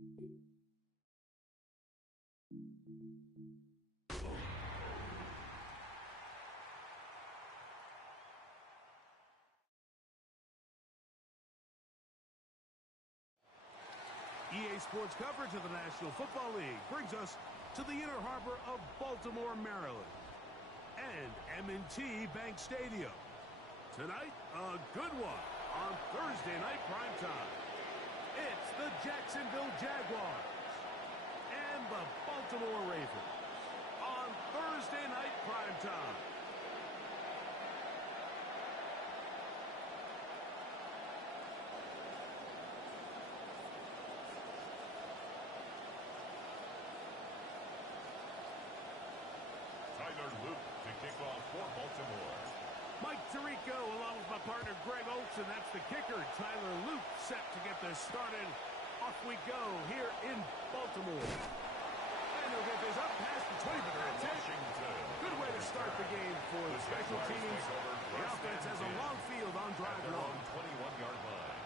EA Sports coverage of the National Football League brings us to the inner harbor of Baltimore, Maryland, and M&T Bank Stadium. Tonight, a good one on Thursday night primetime. It's the Jacksonville Jaguars and the Baltimore Ravens on Thursday night primetime. Tyler Luke to kick off for Baltimore. Mike Tirico along with my partner Greg Olson. That's the kicker. Tyler Luke set to get this started. Off we go here in Baltimore. And he'll get this up past the 20, but that's it. Good way to start the game for the special teams. The offense has a long field on drive long. 21-yard line.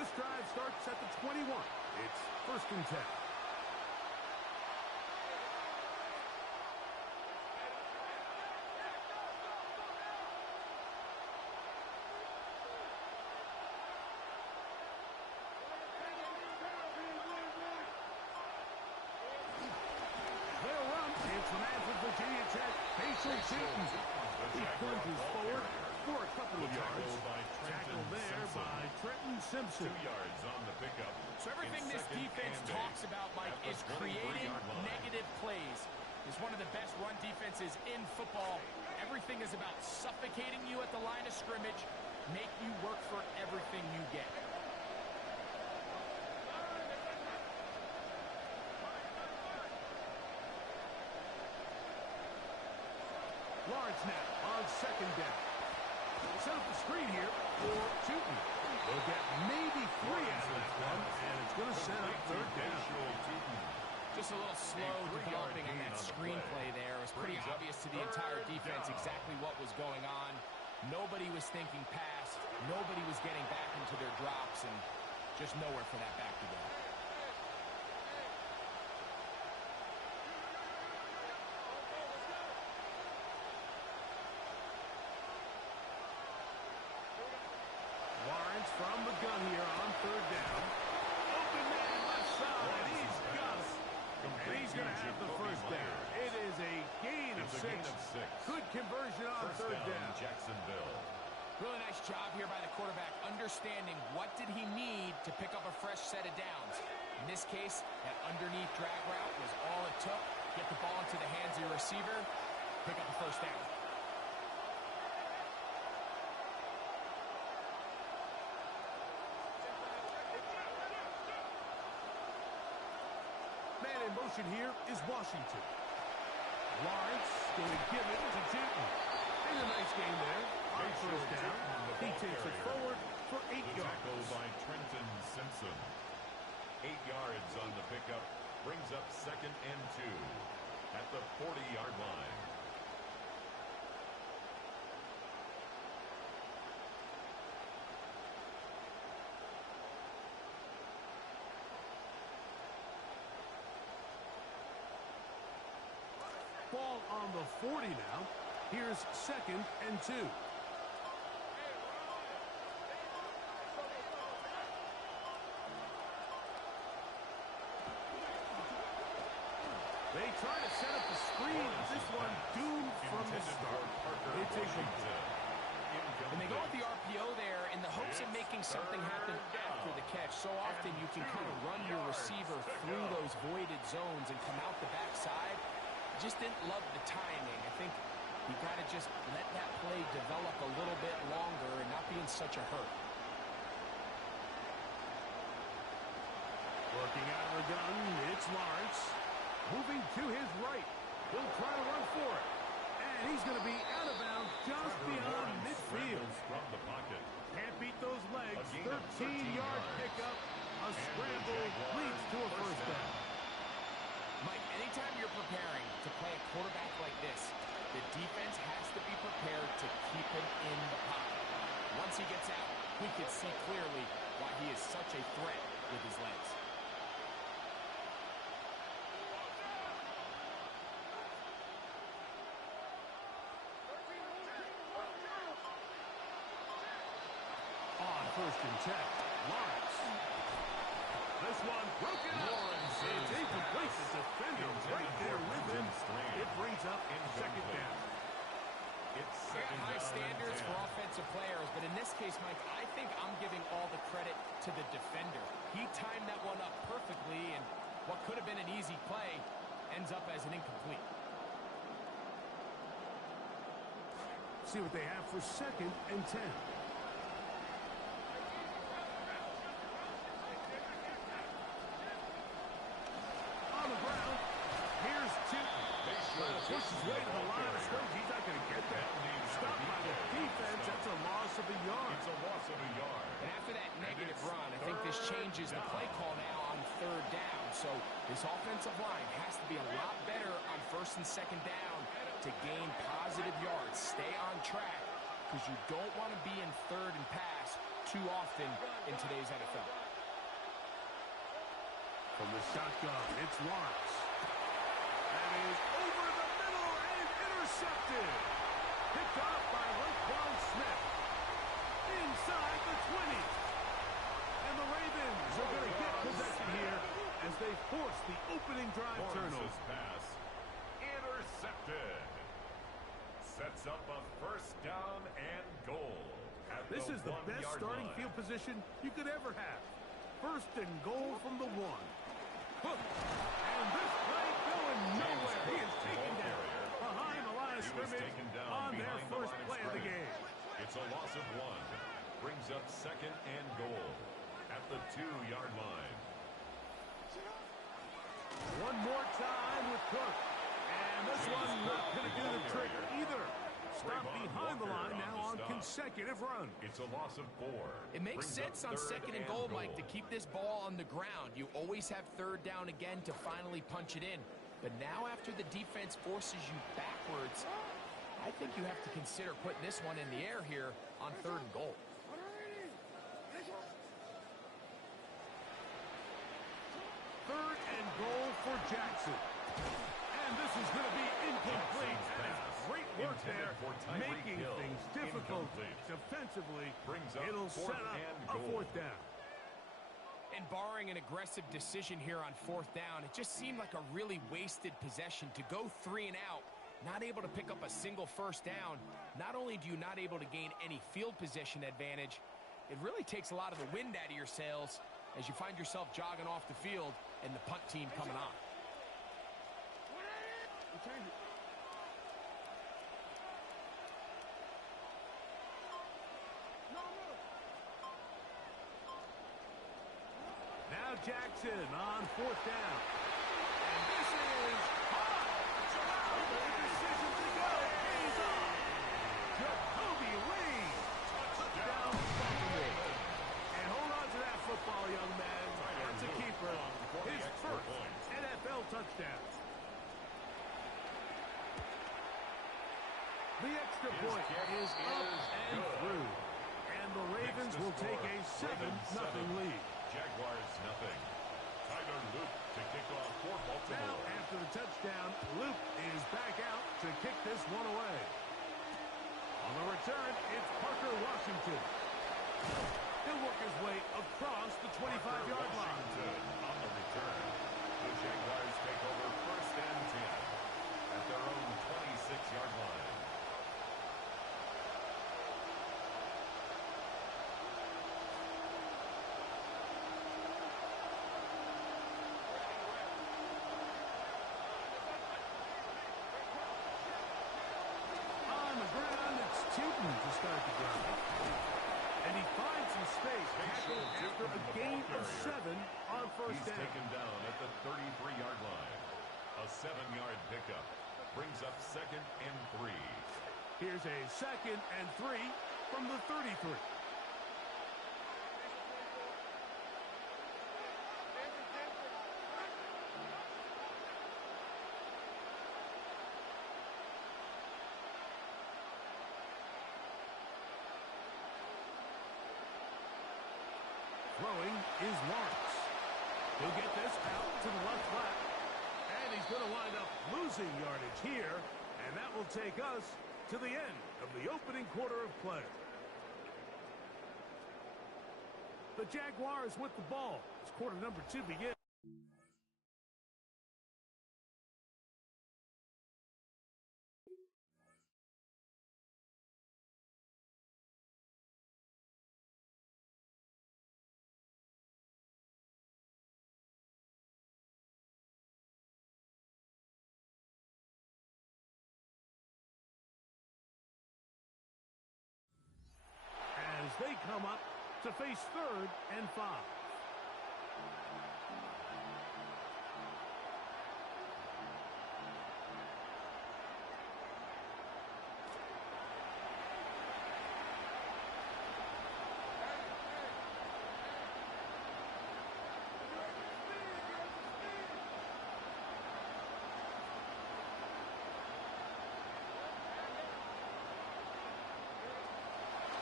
This drive starts at the 21. It's 1st and 10. They'll run. It's from Virginia Tech. Facial Seaton. He plunges forward for a couple of yards. Tackled there by Trenton Simpson. 2 yards on the pickup. So everything this defense talks about, Mike, is creating negative plays. It's one of the best run defenses in football. Everything is about suffocating you at the line of scrimmage, make you work for everything you get. Lawrence now on 2nd down. Set up the screen here for Tootin. They'll get maybe 3 out of that one, and it's going to set up 3rd down. Just a little slow developing on that screenplay there. It was pretty obvious to the entire defense exactly what was going on. Nobody was thinking pass. Nobody was getting back into their drops, and just nowhere for that back to go. Lawrence from the gun here on 3rd down. Open man left side. He's got it. And he's going to have the 1st down. It is a gain of 6. Good conversion on 3rd down. Jacksonville. Really nice job here by the quarterback, understanding what did he need to pick up a fresh set of downs. In this case, that underneath drag route was all it took. Get the ball into the hands of your receiver, pick up the 1st down. Man in motion here is Washington. Lawrence going to give it to Tootin. And a nice game there. On 1st down, he takes it forward for 8 yards. Tackle by Trenton Simpson. 8 yards on the pickup. Brings up 2nd and 2 at the 40-yard line. Ball on the 40 now. Here's 2nd and 2. They try to set up the screen, but this one doomed from the start. It's And they go with the RPO there in the hopes of making something happen after the catch. So often you can kind of run your receiver through those voided zones and come out the backside. Just didn't love the timing. I think you got to just let that play develop a little bit longer and not be in such a hurt. Working out of the gun, it's Lawrence. Moving to his right. He'll try to run for it. And he's going to be out of bounds just beyond midfield. From the pocket. Can't beat those legs. 13-yard pickup. A scramble leads to a 1st down. Mike, anytime you're preparing to play a quarterback like this, the defense has to be prepared to keep him in the pocket. Once he gets out, we can see clearly why he is such a threat with his legs. On 1st and 10, Lawrence. This one broken up. It's incomplete. The defender right there with him. It brings up second down. I got high standards for offensive players, but in this case, Mike, I think I'm giving all the credit to the defender. He timed that one up perfectly, and what could have been an easy play ends up as an incomplete. See what they have for 2nd and 10. On the ground, here's Tipton. Trying to push his way to the line of scrimmage. He's not going to get that. Stopped by the defense. That's a loss of a yard. It's a loss of a yard. And after that negative run, I think this changes the play call now on 3rd down. So this offensive line has to be a lot better on 1st and 2nd down to gain positive yards. Stay on track because you don't want to be in 3rd and pass too often in today's NFL. From the shotgun, it's Lawrence. That is over the middle and intercepted. Picked off by Laquan Smith. Inside the 20. And the Ravens are going to get possession here as they force the opening drive turnover. Pass intercepted. Sets up a 1st down and goal. This is the best starting field position you could ever have. 1st and goal from the 1. And this play going nowhere. He is taken down behind the line of scrimmage on their first play of the game. It's a loss of 1. Brings up 2nd and goal at the 2-yard line. One more time with Cook. And this one not going to do the trick either. Stop behind the line now on consecutive run. It's a loss of 4. It makes sense on 2nd and goal, Mike, to keep this ball on the ground. You always have 3rd down again to finally punch it in. But now after the defense forces you backwards, I think you have to consider putting this one in the air here on 3rd and goal. 3rd and goal for Jackson. And this is going to be incomplete. That is great work there, making things difficult defensively. It'll set up a 4th down. And barring an aggressive decision here on 4th down, it just seemed like a really wasted possession to go 3 and out, not able to pick up a single 1st down. Not only do you not able to gain any field position advantage, it really takes a lot of the wind out of your sails as you find yourself jogging off the field and the punt team coming on. Now Jackson on 4th down. And this is hot. The decision to go. He's on. Jacoby Lee. Touchdown, Baltimore. And hold on to that football, young man. That's a keeper. His first NFL touchdown. The extra point is up and through. And the Ravens will take a 7-0 lead. Jaguars nothing. Tyler Luke to kick off for Baltimore. Now, after the touchdown, Luke is back out to kick this one away. On the return, it's Parker Washington. He'll work his way across the 25-yard line. On the return, the Jaguars take over 1st and 10 at their own 26-yard line. To start the drive. And he finds some space after a gain of 7 on 1st He's down. taken down at the 33-yard line. A 7-yard pickup brings up 2nd and 3. Here's a 2nd and 3 from the 33. throwing is Lawrence. He'll get this out to the left flat. And he's going to wind up losing yardage here. And that will take us to the end of the opening quarter of play. The Jaguars with the ball as quarter number 2 begins. As they come up to face 3rd and 5.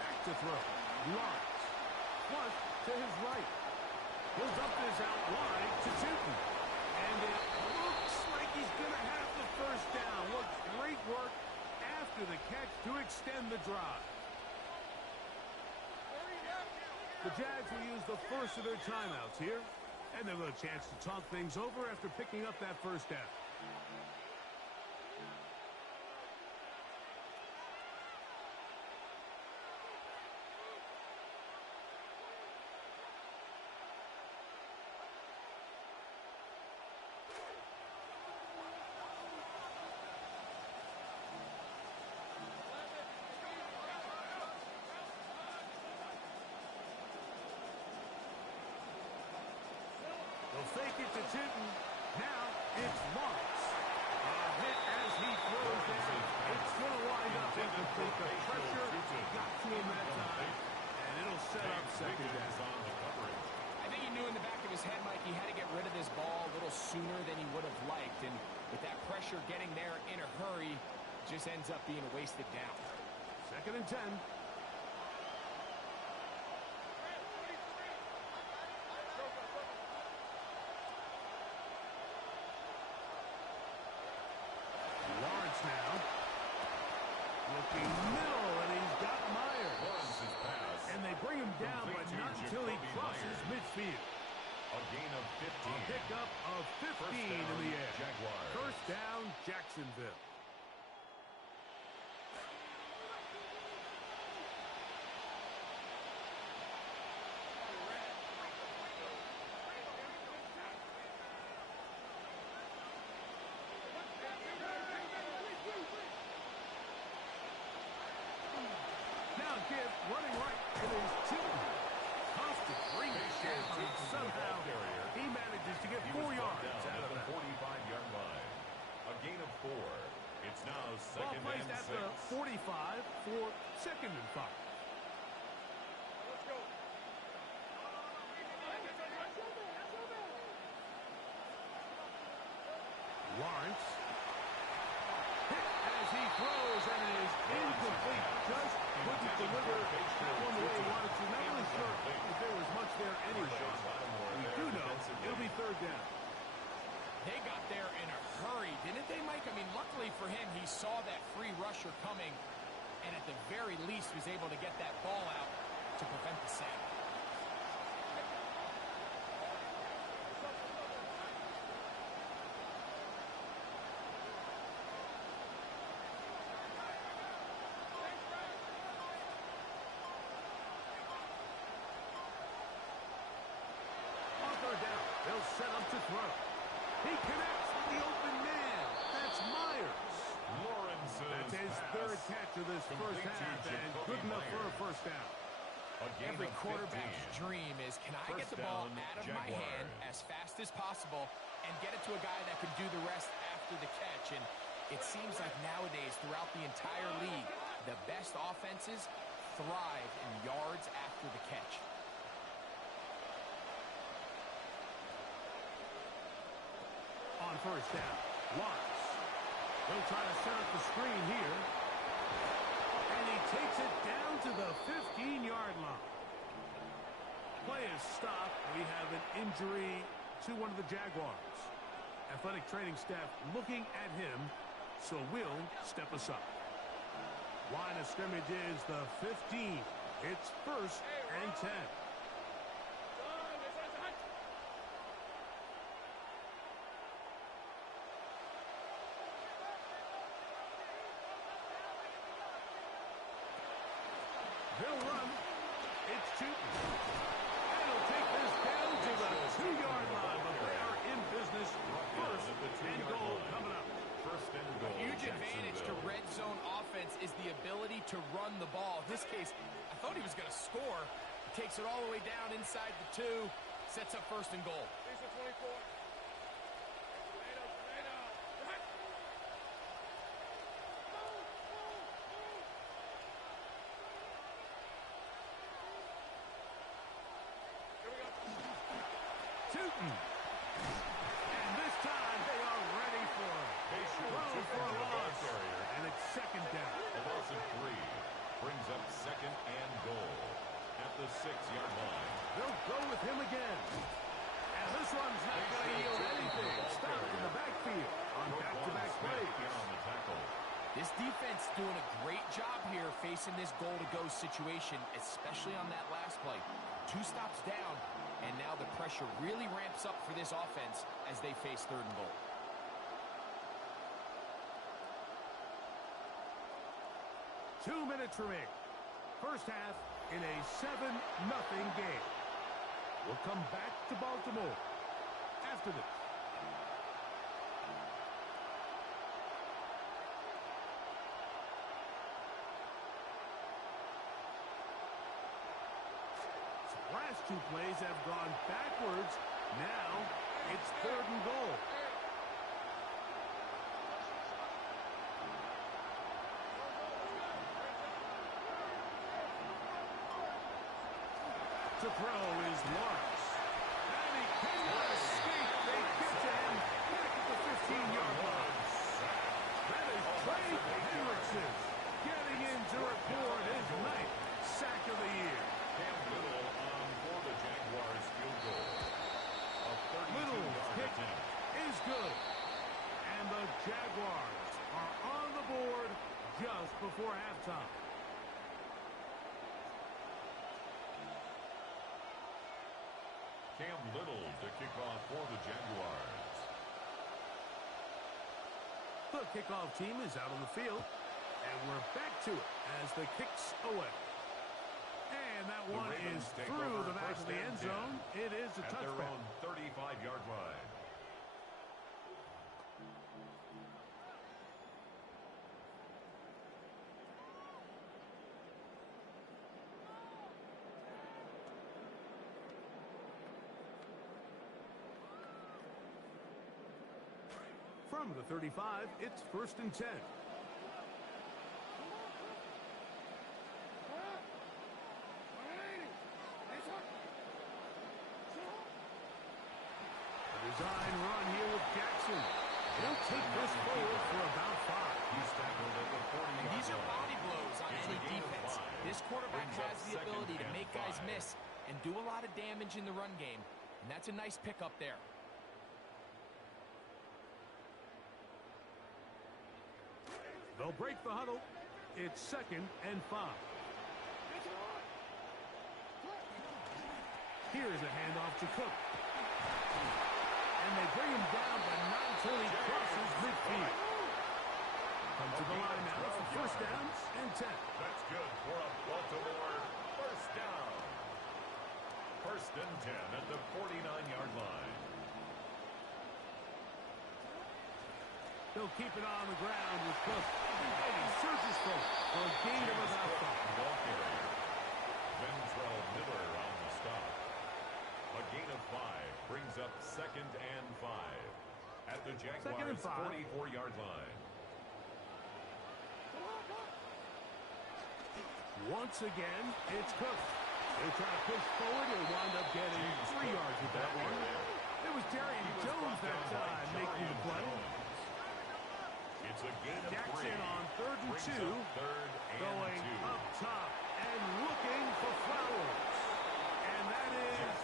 Back to throw. Lawrence. Flush to his right. He'll dump this out wide to Tootin. And it looks like he's going to have the first down. Looks great work after the catch to extend the drive. The Jags will use the first of their timeouts here. And they'll have a chance to talk things over after picking up that first down. Fake it to Tootin. Now it's Lawrence. A hit as he throws down. It's going to wind up incomplete. The pressure got to him that time. And it'll set up second down. I think he knew in the back of his head, Mike, he had to get rid of this ball a little sooner than he would have liked. And with that pressure getting there in a hurry, just ends up being a wasted down. 2nd and 10. Now, looking middle, and he's got Myers. And they bring him down, but not until he crosses midfield. A gain of 15. A pickup of 15 in the air. Jaguars. First down, Jacksonville. Running right, it is Tootin. Tough to bring it down, and somehow he manages to get 4 yards out of that. 45-yard line. A gain of 4. It's now Ball second placed and at 6. the 45 for 2nd and 5. Lawrence. Hit as he throws, and it is incomplete. Just couldn't deliver that one the way he wanted to. Not really sure if there was much there anyway. We do know it'll be 3rd down. They got there in a hurry, didn't they, Mike? I mean, luckily for him, he saw that free rusher coming, and at the very least was able to get that ball out to prevent the sack. They'll set up to throw. He connects with the open man. That's Myers. That's his 3rd catch of this first half, and good enough for a first down. Every quarterback's dream is, can I get the ball out of my hand as fast as possible and get it to a guy that can do the rest after the catch? And it seems like nowadays, throughout the entire league, the best offenses thrive in yards after the catch. On first down, Lawrence. They'll try to set up the screen here. And he takes it down to the 15-yard line. Play is stop. We have an injury to one of the Jaguars. Athletic training staff looking at him, so we'll step aside. Line of scrimmage is the 15. It's 1st and 10. They'll run. It's 2. And he'll take this down to the 2-yard line, but they are in business. 1st and goal coming up. First and goal. A huge advantage to red zone offense is the ability to run the ball. In this case, I thought he was going to score. He takes it all the way down inside the 2, sets up 1st and goal. And this time they are ready for it. Throw for a loss. And it's 2nd down. A loss of 3 brings up 2nd and goal at the 6-yard line. They'll go with him again. And this one's not going to yield anything. Stop in the backfield on back-to-back plays. On the tackle. This defense doing a great job here facing this goal-to-go situation, especially on that last play. 2 stops down, and now the pressure really ramps up for this offense as they face 3rd and goal. Two minutes remaining. First half in a 7-0 game. We'll come back to Baltimore after this. Last 2 plays have gone backwards. Now it's 3rd and goal. To throw is Lawrence. And he cannot escape. They get to him back at the 15-yard line. That is Trey Hendrickson getting in to record his 9th sack of the year. Cam Little on for the Jaguars field goal. A 32-yard kick attempt is good. And the Jaguars are on the board just before halftime. Cam Little to kick off for the Jaguars. The kickoff team is out on the field. And we're back to it as the kick's away. And that one is through the back of the end zone. It is a touchback. At their own 35-yard line. From the 35, it's 1st and 10. Design run here with Jackson. He'll take this forward for about 5. He's tackled at the 40-yard line. These are body blows on any defense. This quarterback has the ability to make guys miss and do a lot of damage in the run game. And that's a nice pickup there. They'll break the huddle. It's 2nd and 5. Here's a handoff to Cook. And they bring him down, but not until he crosses midfield. Come to the line now for 1st downs and 10. That's good for a Baltimore 1st down. 1st and 10 at the 49-yard line. They'll keep it on the ground with Cook. And he surges forward for a gain of about 5. Ball carrier. Ventrell Miller on the stop. A gain of 5 brings up 2nd and 5 at the Jaguars' 44-yard line. Once again, it's Cook. They try to push forward. He'll wind up getting 3 yards with that one. It was Darian Jones that time making the play. It's a gain of 3. Jackson on 3rd and 2. 3rd and going 2. up top and looking for Flowers. And that is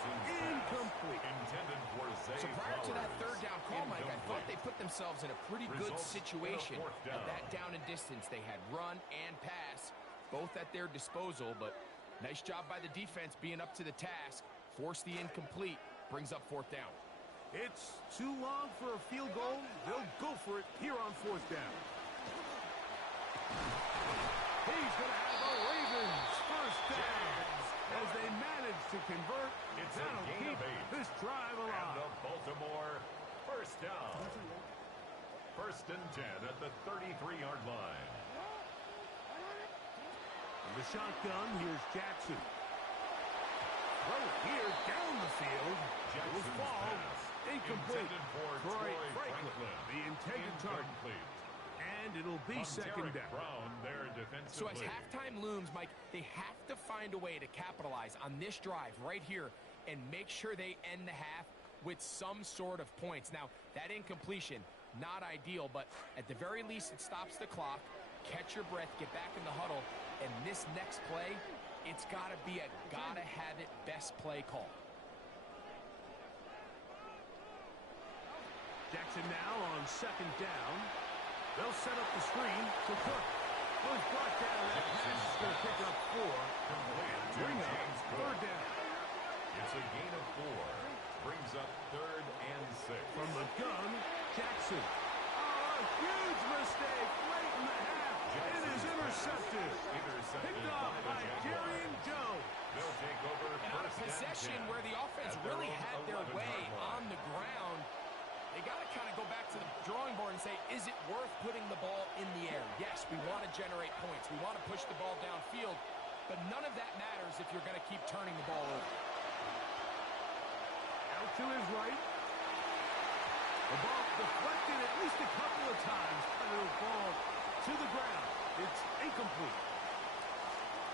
put themselves in a pretty good situation at that down and distance. They had run and pass, both at their disposal, but nice job by the defense being up to the task. Force the incomplete, brings up 4th down. It's too long for a field goal. They'll go for it here on 4th down. He's going to have a Ravens first down as they manage to convert. That'll keep this drive alive. And the Baltimore first down. 1st and 10 at the 33-yard line. In the shotgun, here's Jackson. Throw here down the field. Jackson's fall. Incomplete. For Troy Franklin. The intended target. And it'll be second down. Brown there defensively. So as halftime looms, Mike, they have to find a way to capitalize on this drive right here and make sure they end the half with some sort of points. Now, that incompletion, not ideal, but at the very least, it stops the clock. Catch your breath, get back in the huddle, and this next play, it's got to be a gotta-have-it best play call. Jackson now on second down. They'll set up the screen to Cook. Was brought down. That pass is going to pick up 4. Bring up 3rd down. It's a gain of 4. Brings up 3rd and 6. From the gun, Jackson. Oh, a huge mistake late in the half. It is intercepted. Picked off by Jerry and Joe. They'll take over. And on a possession where the offense really had their way on the ground, they got to kind of go back to the drawing board and say, is it worth putting the ball in the air? Yes, we want to generate points. We want to push the ball downfield, but none of that matters if you're going to keep turning the ball over. Out to his right. The ball deflected at least a couple of times, but it'll fall to the ground. It's incomplete.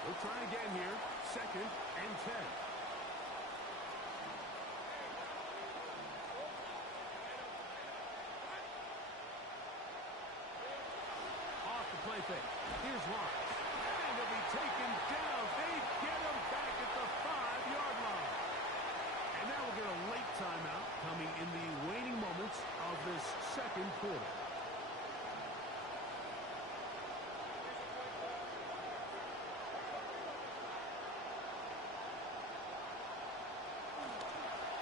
We'll try again here. 2nd and 10. Play fake. Here's Lawrence. And he'll be taken down. They get him back at the 5-yard line. And now we'll get a late timeout coming in the waning moments of this 2nd quarter.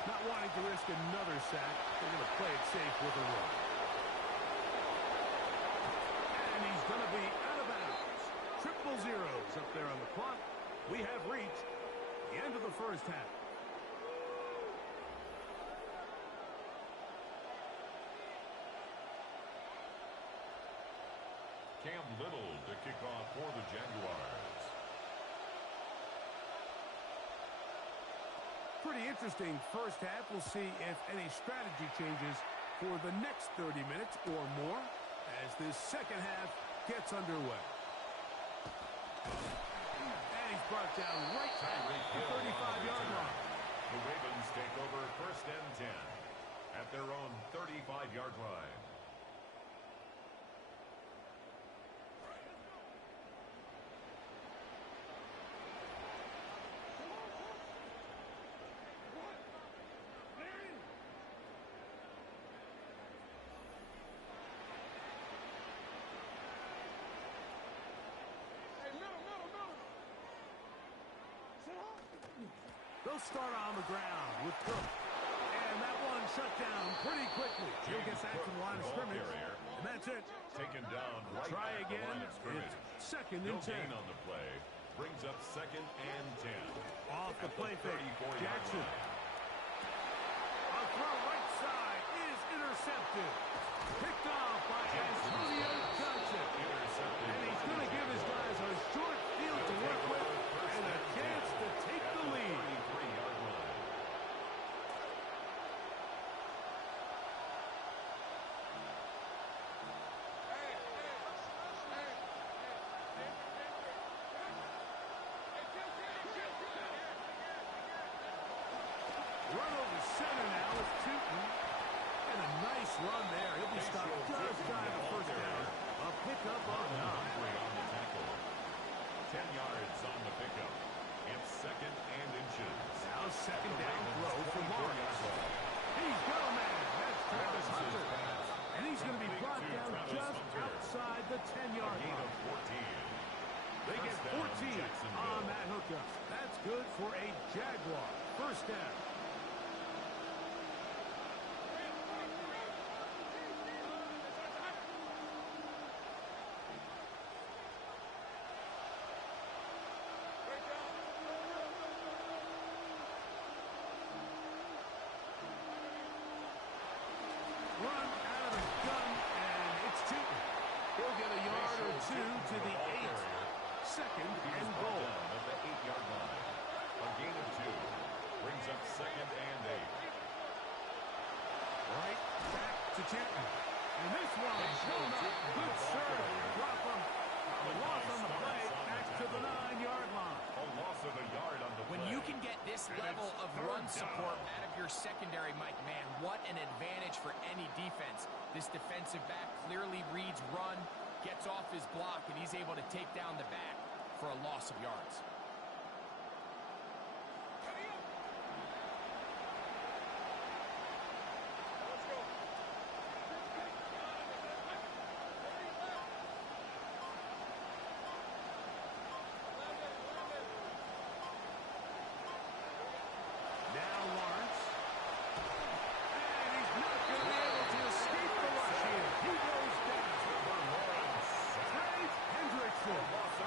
Not wanting to risk another sack, they're going to play it safe with a run. He's going to be out of bounds. 000 up there on the clock. We have reached the end of the first half. Cam Little to kick off for the Jaguars. Pretty interesting first half. We'll see if any strategy changes for the next 30 minutes or more as this second half gets underway. And he's brought down right at the 35-yard line. The Ravens take over 1st and 10 at their own 35-yard line. They'll start on the ground with Cook. And that one shut down pretty quickly. He'll get back to the line of scrimmage. And that's it. Taken down right Try at again. the line of scrimmage. It's 2nd and 10. No gain on the play. Brings up 2nd and 10. Off the play fake. Jackson. A throw right side is intercepted. Picked off by Antonio Johnson. And he's going to give his guys a short field to work with and a chance to take the lead. Run over center now with Tootin. And a nice run there. He'll be stopped just shy of the first down. A pickup of 9. On the tackle. 10 yards on the pickup. It's 2nd and inches. Now 2nd down throw for Lawrence. He's got a man. That's Travis Hunter. And he's Jaguar, first down. Run out of the gun, and it's two. He'll get a yard or two to the 8. Second and goal. At the 8-yard line. A gain of 2. Brings up second and 8. Right back to Tinton. And this one, shown up. Good serve. Drop him. A loss on the play. Back to the 9-yard line. A loss of a yard on the play. When you can get this level of run support out of your secondary, Mike, man, what an advantage for any defense. This defensive back clearly reads run, gets off his block, and he's able to take down the back for a loss of yards. Now Lawrence. And he's not going to be able to escape the rush here. He goes down. Trey Hendrickson.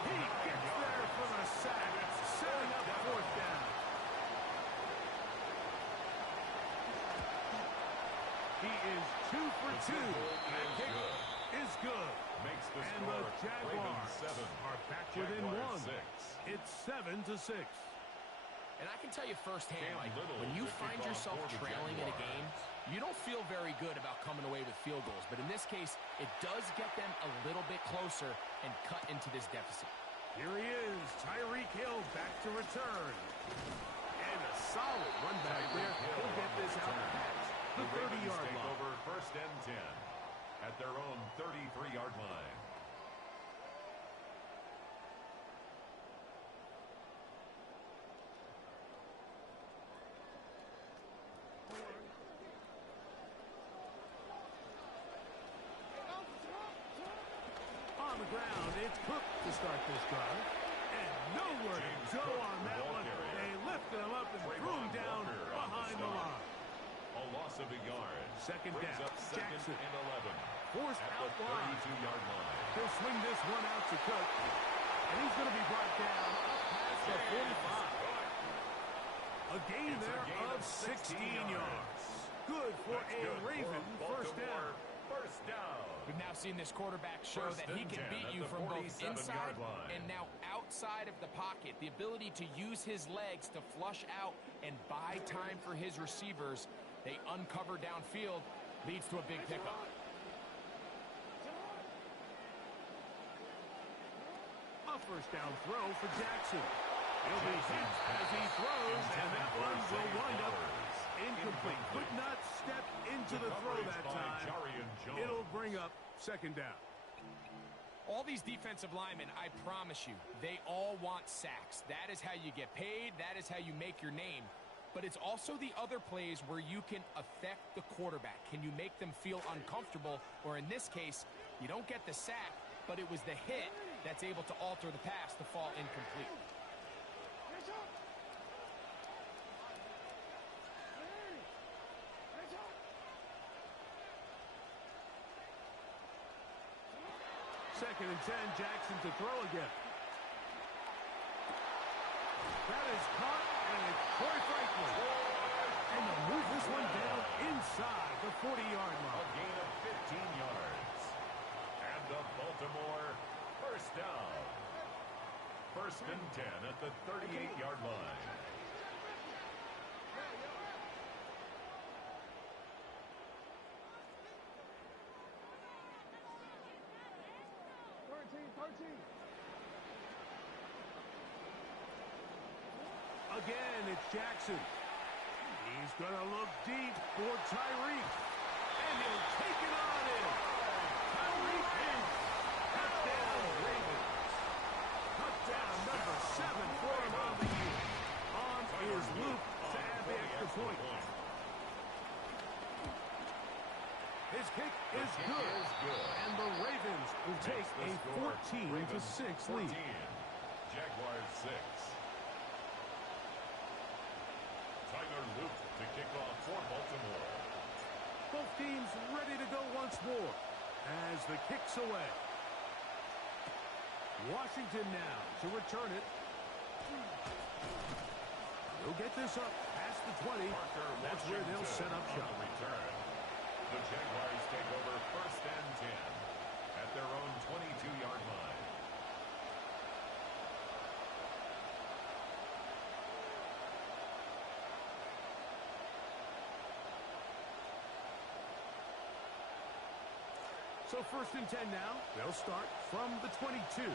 He gets there for the sack. Setting up fourth down. He is 2 for 2. The kick is good. Makes the And score the Jaguars are back within 1. It's 7-6. And I can tell you firsthand, Mike, when you find yourself trailing in a game, you don't feel very good about coming away with field goals. But in this case, it does get them a little bit closer and cut into this deficit. Here he is, Tyreek Hill back to return. And a solid run back there. He'll get this out past the 30-yard line. Over first and 10 at their own 33-yard line. On the ground, it's Cook to start this drive. And nowhere to go on that one. They lifted him up and threw him down behind the line. A loss of a yard. Second Brings down. up second Jackson. and 11. Forced At out the line. 32-yard line. He'll swing this one out to Cook. And he's going to be brought down up past the 45. A gain there of 16 yards. Good for a Raven first down. First down. We've now seen this quarterback show First that he and can 10 beat at you the from both 47-yard inside line. and now outside of the pocket. The ability to use his legs to flush out and buy time for his receivers. They uncover downfield, leads to a big pickup. A first down throw for Jackson. He'll be hit as he throws, and that one will wind up incomplete. Could not step into the throw that time. It'll bring up second down. All these defensive linemen, I promise you, they all want sacks. That is how you get paid. That is how you make your name. But it's also the other plays where you can affect the quarterback. Can you make them feel uncomfortable? Or in this case, you don't get the sack, but it was the hit that's able to alter the pass to fall incomplete. Second and 10, Jackson to throw again. That is caught, and it's Troy Franklin. And they'll move this one down inside the 40-yard A line. gain of 15 yards. And the Baltimore first down. First and 10 at the 38-yard line. Again, it's Jackson. He's going to look deep for Tyreek. And he'll take it on in. Tyreek in. Touchdown, Ravens. Touchdown number 7 for him on the year. On his loop to add the extra point. His kick is good. And the Ravens will take a 14-6 lead. Jaguars 6. team's ready to go once more as the kick's away. Washington now to return it. He'll get this up past the 20. That's where they'll set up shop. The Jaguars take over 1st and 10 at their own 22-yard line. So 1st and 10 now. They'll start from the 22.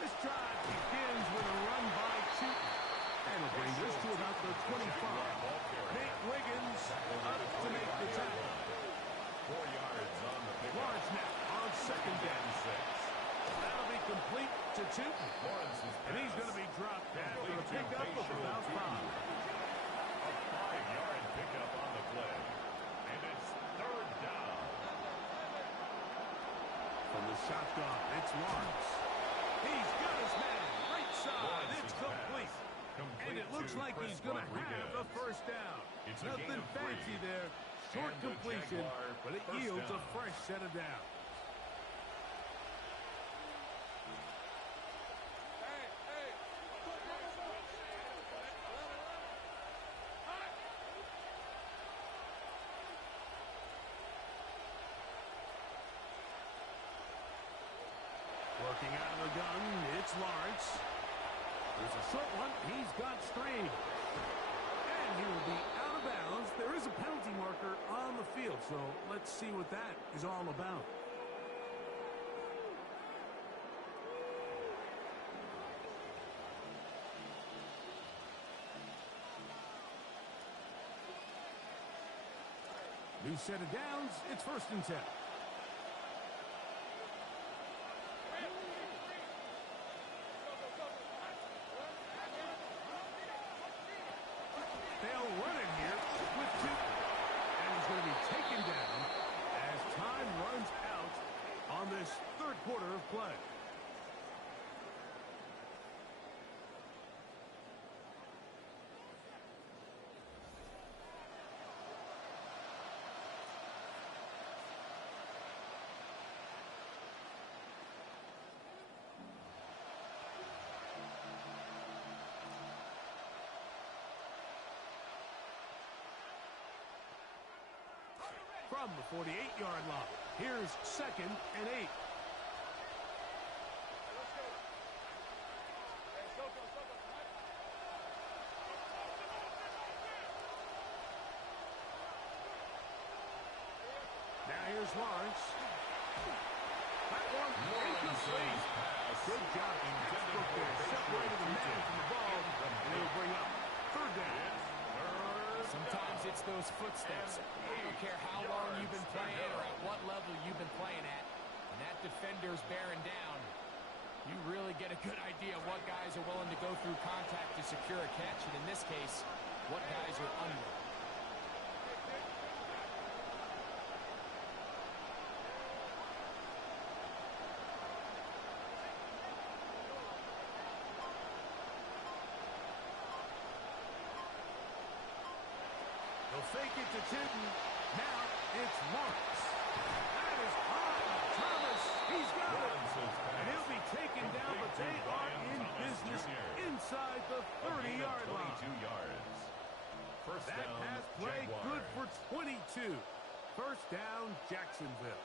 This drive begins with a run by Chuton. And it brings us to about the 25. Nate Wiggins up to make the tackle. 4 yards on the pick. Lawrence now on 2nd and 6. That'll be complete to Chuton. And he's going to be dropped after a pickup of about 5. A 5-yard pickup on the play. And it's 3rd down. From the shotgun, it's Lawrence. He's got his man. Right side. It's complete. And it looks like he's going to have the 1st down. Nothing fancy there. Short completion, but it yields a fresh set of downs. Working out of the gun, it's Lawrence. There's a short one. He's got Strange. And he will be out of bounds. There is a penalty marker on the field, so let's see what that is all about. New set of downs. It's 1st and 10. They'll run it here with Chuton. And he's going to be taken down as time runs out on this 3rd quarter of play. From the 48-yard line, here's 2nd and 8. Now here's Lawrence. That one incomplete. Good job. Separated the man from the ball, and it'll bring up 3rd down. Sometimes it's those footsteps. I don't care how long you've been playing or at what level you've been playing at. And that defender's bearing down. You really get a good idea of what guys are willing to go through contact to secure a catch. And in this case, what guys are unwilling. They'll fake it to Chuton. Now it's Lawrence. That is high. Thomas, he's got it. And he'll be taken down, but they are in business inside the 30-yard line. 22 yards. First that down, pass play Jaguars. good for 22. 1st down, Jacksonville.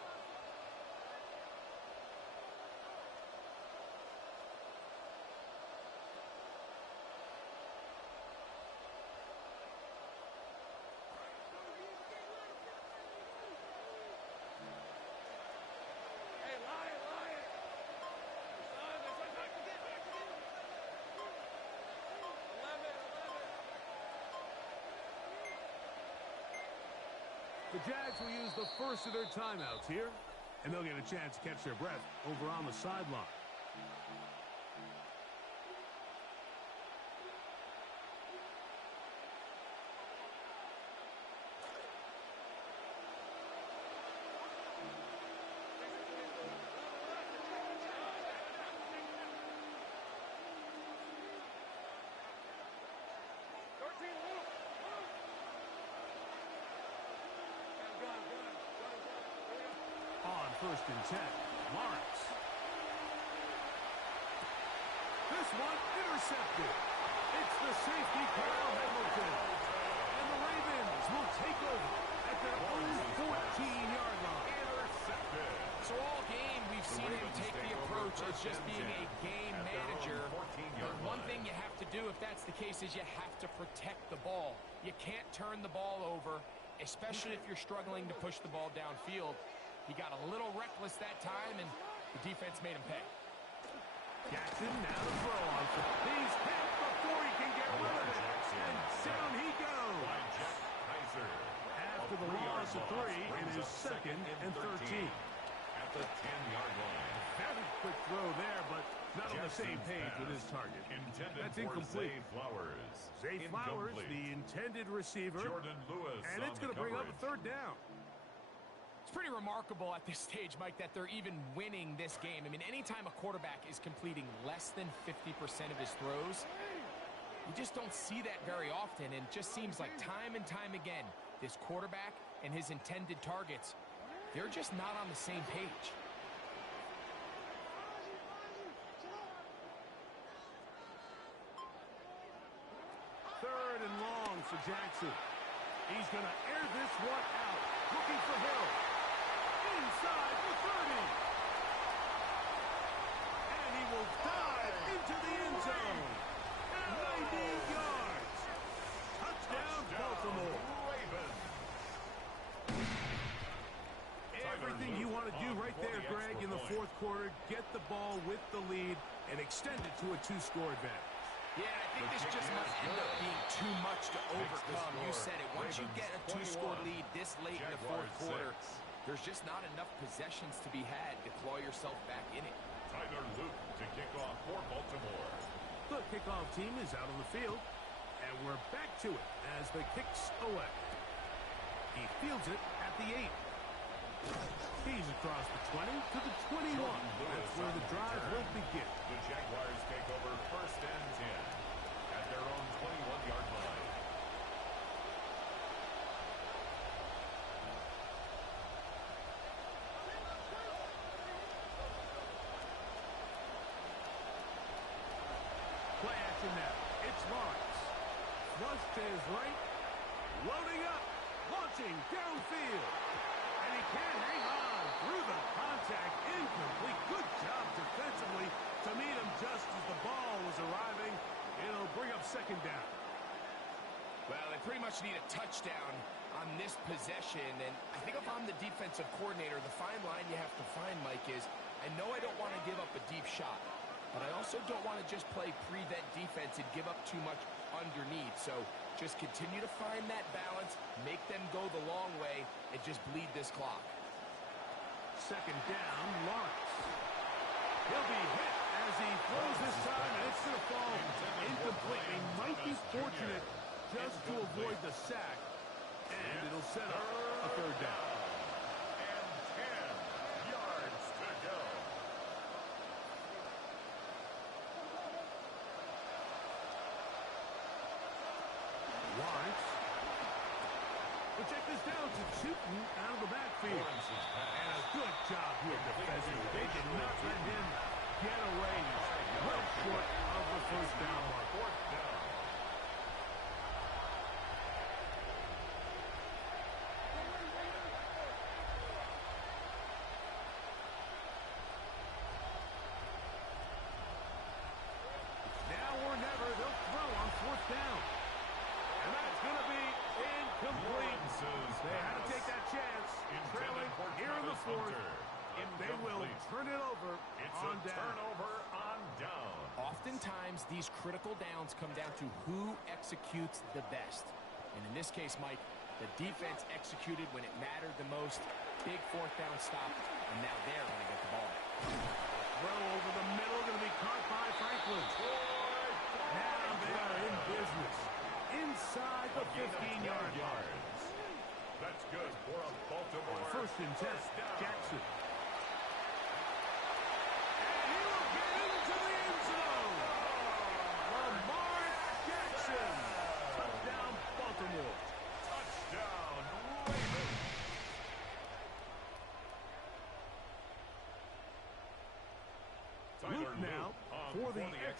The Jags will use the first of their timeouts here, and they'll get a chance to catch their breath over on the sideline. first and 10. Lawrence. This one intercepted. It's the safety, Kyle Hamilton. And the Ravens will take over at their own 14-yard line. Intercepted. So all game, we've seen him take the approach as just being a game manager. But one thing you have to do if that's the case is you have to protect the ball. You can't turn the ball over, especially if you're struggling to push the ball downfield. He got a little reckless that time, and the defense made him pay. Jackson now to throw on. He's hit before he can get rid of it. And down he goes. After the loss of 3, it is 2nd and 13. At the 10-yard line. Very quick throw there, but not on the same page with his target. That's incomplete. Zay Flowers, the intended receiver. Jordan Lewis, and it's going to bring up a 3rd down. It's pretty remarkable at this stage, Mike, that they're even winning this game. I mean, anytime a quarterback is completing less than 50% of his throws, you just don't see that very often. And it just seems like time and time again, this quarterback and his intended targets, they're just not on the same page. Third and long for Jackson. He's going to air this one out. Looking for Hill. Inside the 30. And he will dive into the end zone. 90 yards. Touchdown, Baltimore. Everything you want to do right there, Greg, in the 4th quarter. Get the ball with the lead and extend it to a 2-score advantage. Yeah, I think this just might end up being too much to overcome. You said it. Once you get a 2-score lead this late in the 4th quarter, there's just not enough possessions to be had to claw yourself back in it. Tyler Luke to kick off for Baltimore. The kickoff team is out on the field, and we're back to it as the kick's away. He fields it at the 8. He's across the 20 to the 21. That's where the drive will begin. The Jaguars take over 1st and 10 at their own 21-yard line. Play action now. It's Lawrence. Thrust to his right. Loading up. Launching downfield. And he can't hang on through the contact. Incomplete. Good job defensively to meet him just as the ball was arriving. It'll bring up 2nd down. Well, they pretty much need a touchdown on this possession. And I think if I'm the defensive coordinator, the fine line you have to find, Mike, is I know I don't want to give up a deep shot, but I also don't want to just play prevent defense and give up too much underneath. So just continue to find that balance, make them go the long way, and just bleed this clock. 2nd down, Lawrence. He'll be hit as he throws this time, and it's going to fall incomplete. They might be fortunate just to avoid the sack, and it'll set up a 3rd down. And 10 yards to go. Lawrence. We'll check this down to Tootin out of the backfield. And a good job here defensively. They did not let him get away. Well short of the 1st down mark. 4th down. Now or never, they'll throw on 4th down. And that's going to be incomplete. They had to take that chance. Trailing here in the 4th. If they will turn it over on down. Turnover on down. Oftentimes, these critical downs come down to who executes the best. And in this case, Mike, the defense executed when it mattered the most. Big 4th down stop, and now they're going to get the ball. Throw over the middle, going to be caught by Franklin. Now they are in business. Inside the 15-yard line. That's good for a Baltimore. 1st and 10, Jackson. And he will get into the end zone. Lamar Jackson. Touchdown, Baltimore. Touchdown, Ravens.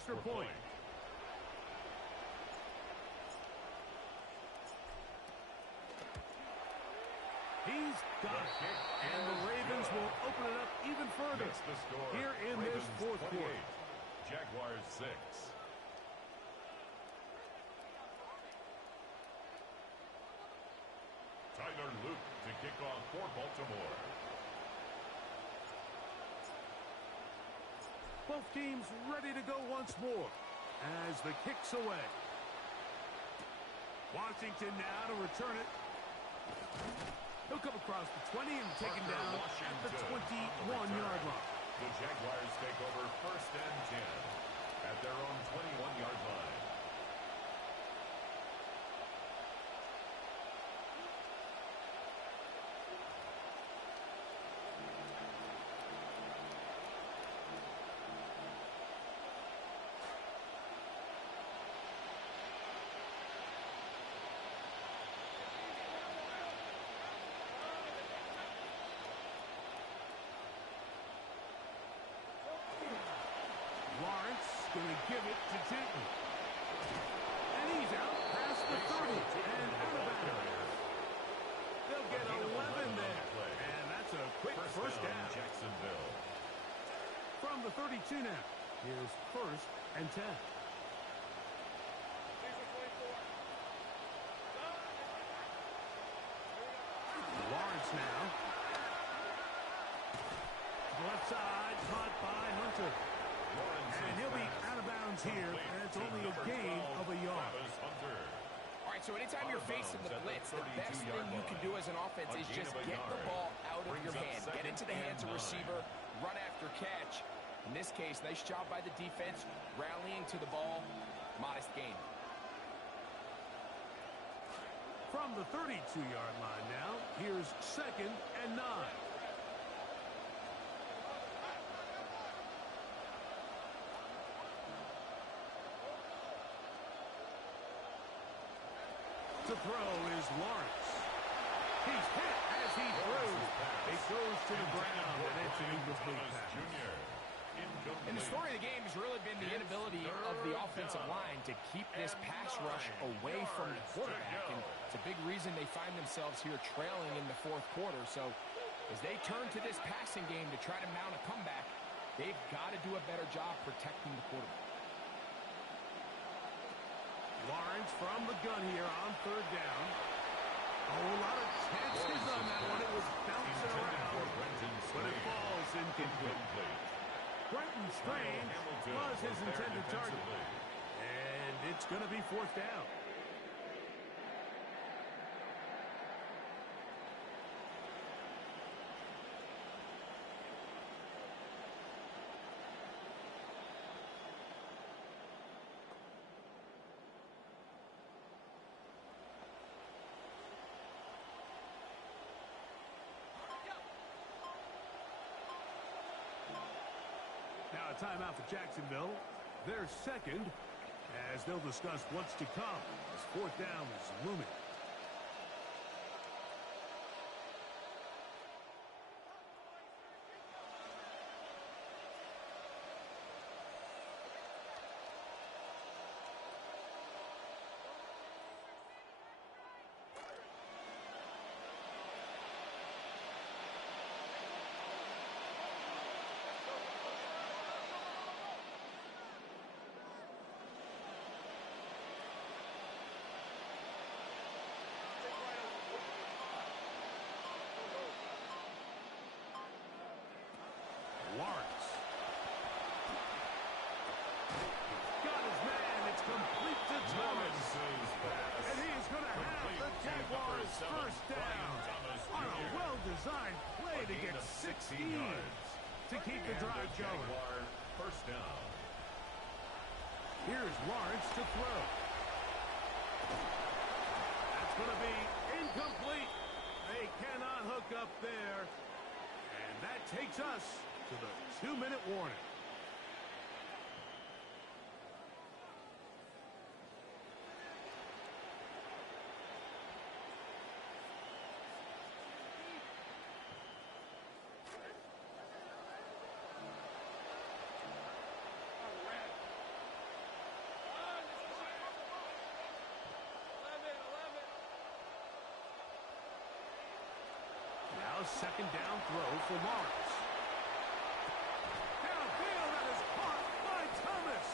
extra point. He's got it. And the Ravens will open it up even further here in this fourth quarter. Jaguars 6. Tyler Luke to kick off for Baltimore. Both teams ready to go once more as the kick's away. Washington now to return it. He'll come across the 20 and taken down at the 21-yard line. The Jaguars take over 1st and 10 at their own 21-yard line. Going to give it to Tinton. And he's out past the 30 and out of bounds. They'll get 11 there. And that's a quick first down. Jacksonville. From the 32 now. Here's 1st and 10. Lawrence now. Left side, caught by Hunter. And he'll be out of bounds here, and it's only a gain of a yard. All right, so anytime you're facing the blitz, the best thing you can do as an offense is just get the ball out of your hand. Get into the hands of receiver, run after catch. In this case, nice job by the defense, rallying to the ball, modest gain. From the 32-yard line now, here's 2nd and 9. To throw is Lawrence. He's hit as he throws. It goes to the ground, and it's an incomplete pass. And the story of the game has really been the inability of the offensive line to keep this pass rush away from the quarterback. And it's a big reason they find themselves here trailing in the fourth quarter. So as they turn to this passing game to try to mount a comeback, they've got to do a better job protecting the quarterback. Lawrence from the gun here on 3rd down. A whole lot of chances on that one. It was bouncing around, but it falls incomplete. Brenton Strange was his intended target. And it's going to be 4th down. Now a timeout for Jacksonville. They're 2nd as they'll discuss what's to come as 4th down is looming. Lawrence. Got his man. It's complete to Thomas. And he's going to have the Jaguars' 1st down on a well-designed play to get 16 to keep the drive going. 1st down. Here's Lawrence to throw. That's going to be incomplete. They cannot hook up there. And that takes us to the 2-minute warning. a second down throw for Lawrence. Downfield, that is caught by Thomas.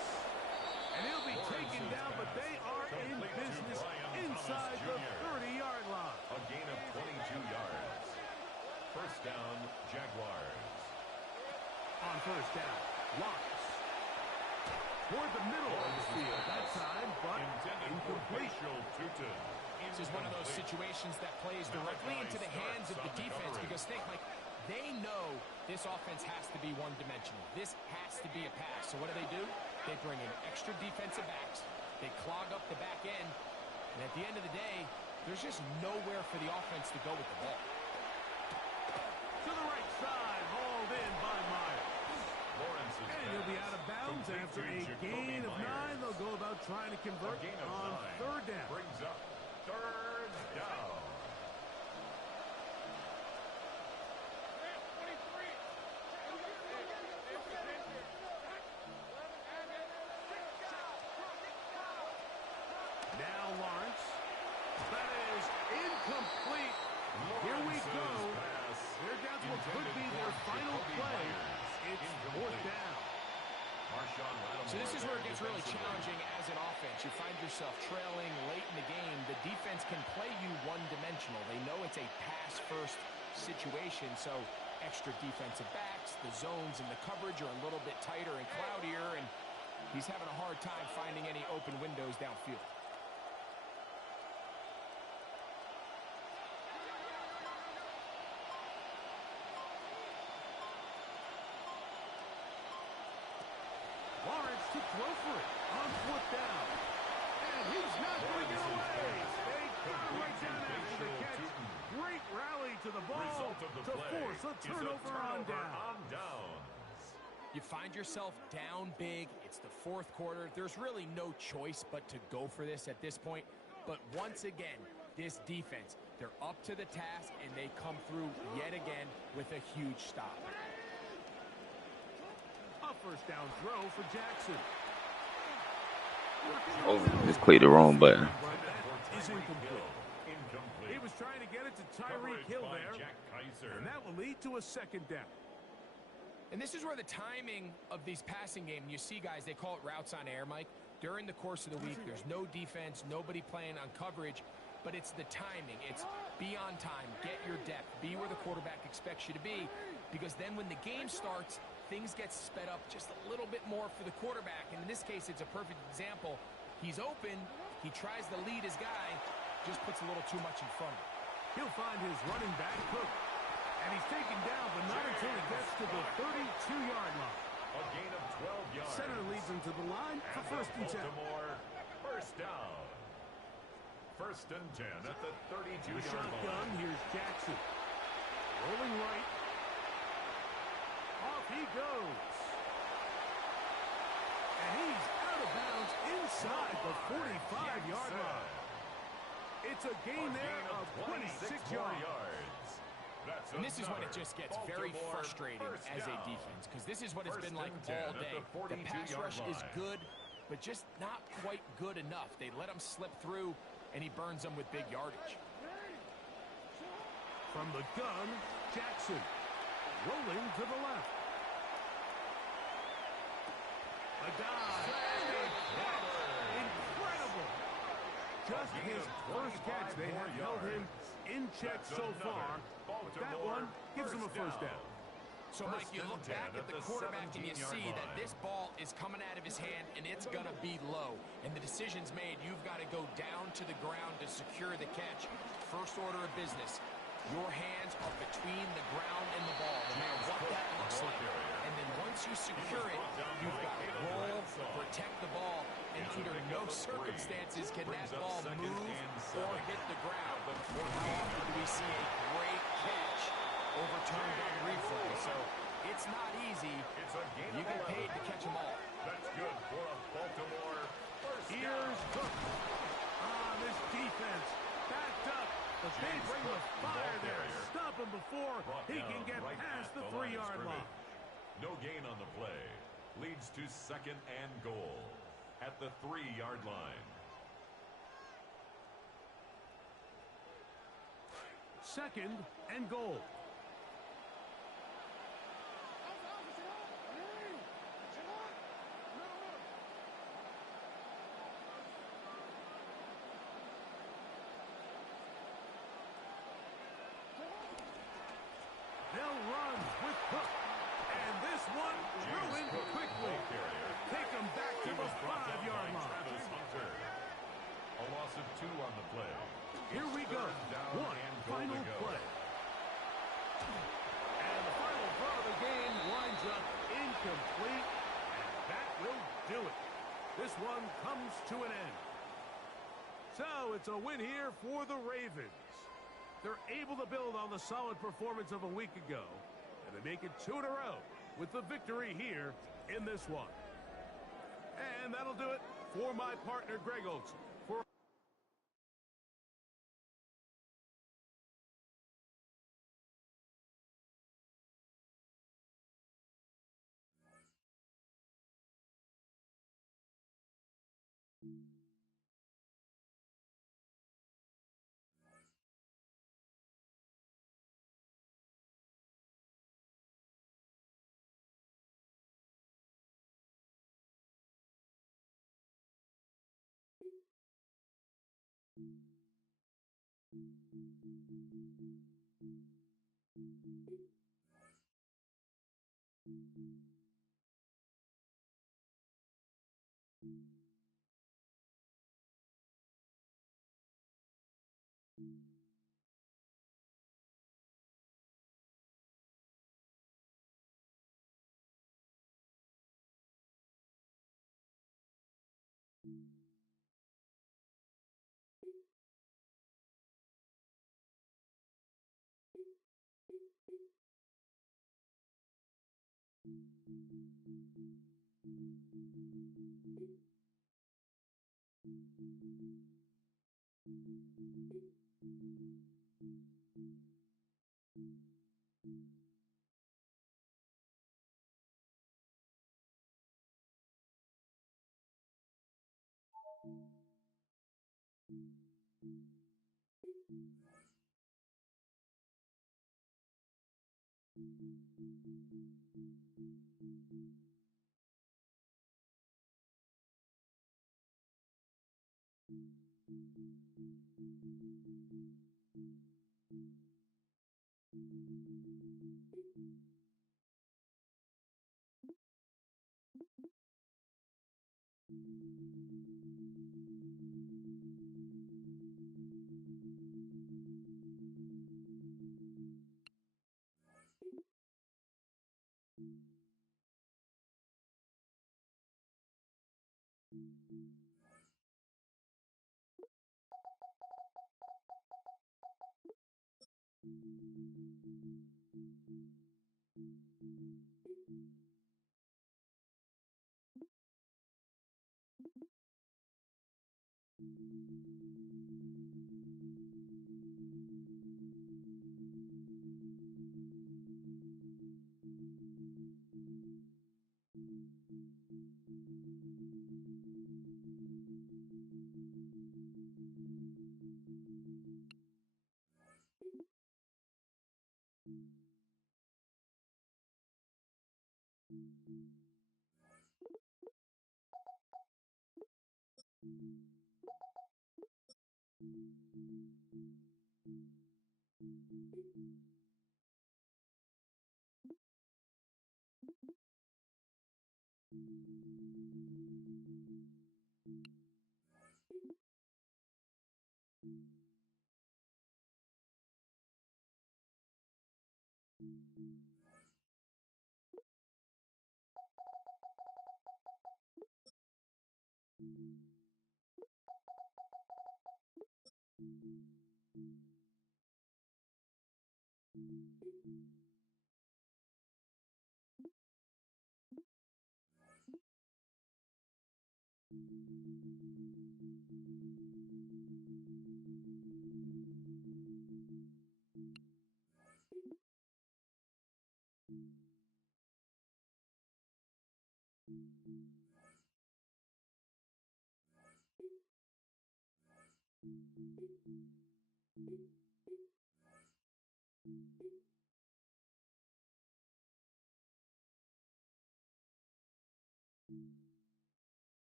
And he'll be taken down, but they are in business inside the 30-yard line. A gain of 22 yards. First down, Jaguars. On first down, Lawrence. Toward the middle of the field that time, but incomplete. This is one of those situations that plays directly into the hands of the defense because they know this offense has to be one-dimensional. This has to be a pass. So what do? They bring in extra defensive backs. They clog up the back end. And at the end of the day, there's just nowhere for the offense to go with the ball. To the right side, hauled in by Myers. And he'll be out of bounds after a gain of 9. They'll go about trying to convert on third down. Brings up third down. Now Lawrence. That is incomplete. Here we go. They're down to what could be their final play. It's fourth down. So this is where it gets really challenging as an offense. You find yourself trailing late in the game. The defense can play you one-dimensional. They know it's a pass-first situation, so extra defensive backs, the zones and the coverage are a little bit tighter and cloudier, and he's having a hard time finding any open windows downfield. Lawrence to throw for it on fourth down. And he's not going to get away. They got it right down after the catch. Great rally to the ball to force a turnover on down. You find yourself down big. It's the fourth quarter. There's really no choice but to go for this at this point. But once again, this defense, they're up to the task, and they come through yet again with a huge stop. A first down throw for Jackson. Oh, just clicked the wrong button. Is incomplete. He was trying to get it to Tyreek Hill there, and that will lead to a second down. And this is where the timing of these passing games, you see guys, they call it routes on air, Mike. During the course of the week, there's no defense, nobody playing on coverage, but it's the timing. It's be on time, get your depth, be where the quarterback expects you to be, because then when the game starts, things get sped up just a little bit more for the quarterback. And in this case, it's a perfect example. He's open, he tries to lead his guy, just puts a little too much in front of him. He'll find his running back, Cook. And he's taken down, but not until he gets to the 32-yard line. A gain of 12 yards. Center leads him to the line for first and 10. First down. First and 10 at the 32-yard line. Shotgun, here's Jackson. Rolling right. Off he goes. And he's out of bounds inside the 45-yard line. It's a gain there of 26 yards. And this is when it just gets very frustrating as a defense, because this is what it's been like all day. The pass rush is good, but just not quite good enough. They let him slip through, and he burns them with big yardage. From the gun, Jackson rolling to the left. A dive. Incredible. Just his first catch. They have held him in check so far, but that one gives him a first down. So, Mike, you look back at the quarterback and you see that this ball is coming out of his hand and it's going to be low. And the decision's made. You've got to go down to the ground to secure the catch. First order of business. Your hands are between the ground and the ball, no matter what that looks like. And then once you secure it, you've got to roll, protect the ball, and under no circumstances can that ball move or hit the ground. How often do we see a great catch overturned on replay? So it's not easy. You get paid to catch them all. That's good for a Baltimore first down. Here's Cook. This defense backed up. But they bring the fire there. Stop him before he can get past the 3-yard line. No gain on the play. Leads to second and goal at the 3-yard line. Second and goal. one ruined quickly. Take him back to the 5-yard line. A loss of 2 on the play. Here we go. One final play. And the final throw of the game winds up incomplete. And that will do it. This one comes to an end. So it's a win here for the Ravens. They're able to build on the solid performance of a week ago. And they make it 2 in a row with the victory here in this one. And that'll do it for my partner, Greg Olson.